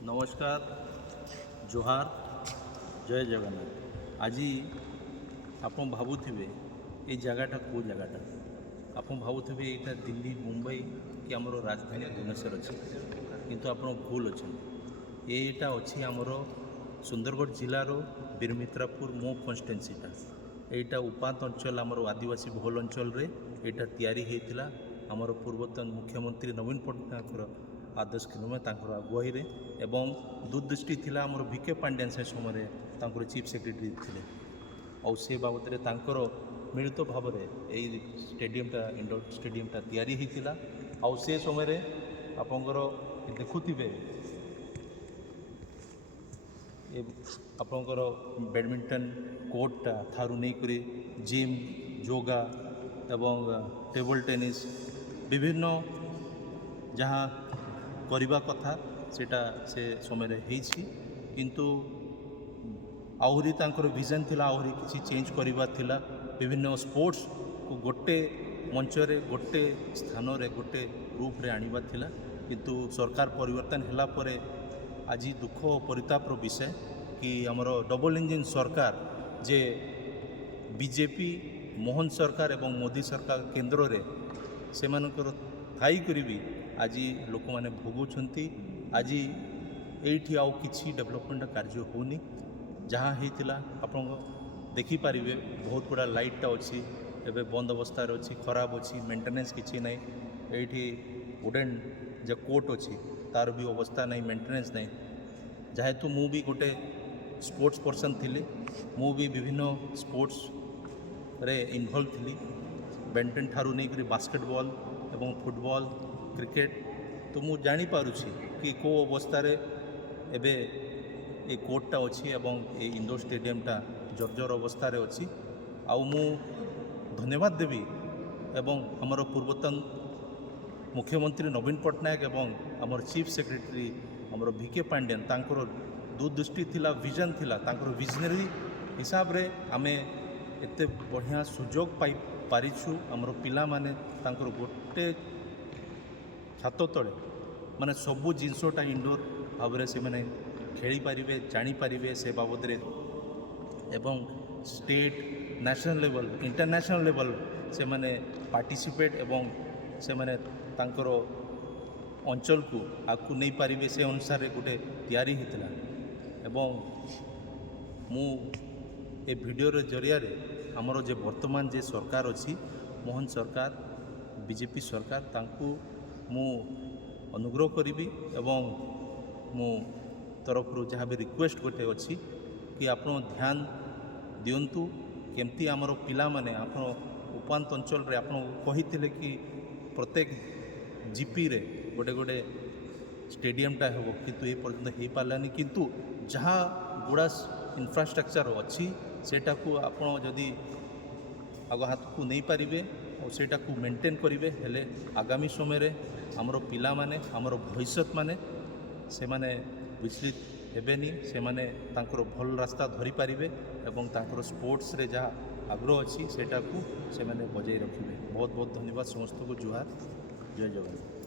नमस्कार जोहार जय जगन्नाथ। आज आप भावुवे ये जगहटा कौ जगहटा आप भावुवे यहाँ दिल्ली मुंबई कि आमर राजधानी भुवनेश्वर अच्छे किंतु आप भूल अच्छा यहाँ अच्छी आमर सुंदरगढ़ जिलार बीरमित्रापुर मो कन्स्टिट्युएंसीटा यहाँ उपात अंचल आमर आदिवासी बहुल अंचल यहाँ तैयारी होता आमर पूर्वतन मुख्यमंत्री नवीन पट्टनायक आदर्श क्रमे अगुवाई एवं दूरदृष्टि थिला आमर भिके पांड्यान से समय चीफ सेक्रेटरी थे और से बाबद मिलित भाव में स्टेडियमटा इंडोर स्टेडियमटा तैयारी होता आउ से समय आपंकर देखुवे आपंकर बैडमिंटन कोर्टा थारू नहीं जिम योगा एवं टेबल टेनिस विभिन्न जहाँ करवा कथा सेटा से समय किंतु आहरी विजन थिला आहरी किसी चेंज करवा थिला विभिन्न स्पोर्ट्स को गोटे मंचरे गोटे स्थान रे गोटे रूप रे आनिबा थिला किंतु सरकार परिवर्तन हैला परे आज दुख और परितापर विषय कि आमर डबल इंजिन सरकार जे बीजेपी मोहन सरकार एवं मोदी सरकार केंद्र रे से मानकर थाई करी आज लोक मैंने भोगुंट आज ये आउ कि डेवलपमेंट कार्य होनी जहाँ होता आप देखिपारे बहुत गुड़ा लाइटा अच्छी एवं बंद अवस्था अच्छी खराब अच्छी मेंटेनेंस किसी ना ये वुडेन जो कोर्ट अच्छी तार भी अवस्था नहीं मेंटेनेंस नहीं जेहेतु मु भी गोटे स्पोर्ट्स पर्सन थी मु भी विभिन्न स्पोर्ट्स रे इन्वॉल्व थी बैडमिंटन ठारू नहीं करी बास्केटबॉल एवं फुटबॉल क्रिकेट तो मु जानी पारुछि कि को अवस्था रे एबे ए कोर्टटा अच्छी एवं ए इंडोर स्टेडियमटा जर्जर अवस्था रे अच्छी आउ मु धन्यवाद देवी एवं हमर पूर्वतन मुख्यमंत्री नवीन पट्टनायक एवं हमर चीफ सेक्रेटरी हमर भिके पांड्यान तांकर दूरदृष्टि थिला विजन थिला तांकर विजनरी हिसाब रे आमे एते बढ़िया सुजोग पाई पारिछु हमर पिला माने तांकर गोटे छात तले माने सबू जिनसटा इंडोर भाव से मैंने खेली पारे जानीपारे से बाबद एवं state national level international level से मैंने पार्टिसिपेट एवं से मैंने तांकर अंचल को आगू नहीं पारे से अनुसार गोटे तैयारी होता एवं मु ए वीडियो जरिया आमर जे वर्तमान जे सरकार अच्छी मोहन सरकार बीजेपी सरकार तांकू मु अनुग्रह करी एवं मु तरफ जहाँ भी रिक्वेस्ट गोटे अच्छी कि आप ध्यान दिंतु केमती आमर पिला माने आप उपांत अंचल रे आप कही कि प्रत्येक जीपी रे गोटे गोटे स्टेडियमटा हो किंतु ये पर्यटन हो पारानी किंतु जहाँ गुड़ा इंफ्रास्ट्रक्चर अच्छी सेटा को आप जदि आग हाथ को नहीं पारे और सेटा को मेंटेन करेंगे हेले आगामी समय रे आमर पिला माने आमर भविष्य माने से माने विचलित हेबेनी से माने तांकर भल रास्ता धरी पारिबे एवं तांकर स्पोर्ट्स रे जहाँ आग्रह अच्छी सेटा को से माने बजाय रखिबे। बहुत बहुत धन्यवाद समस्त को जुहार जय जगन्नाथ।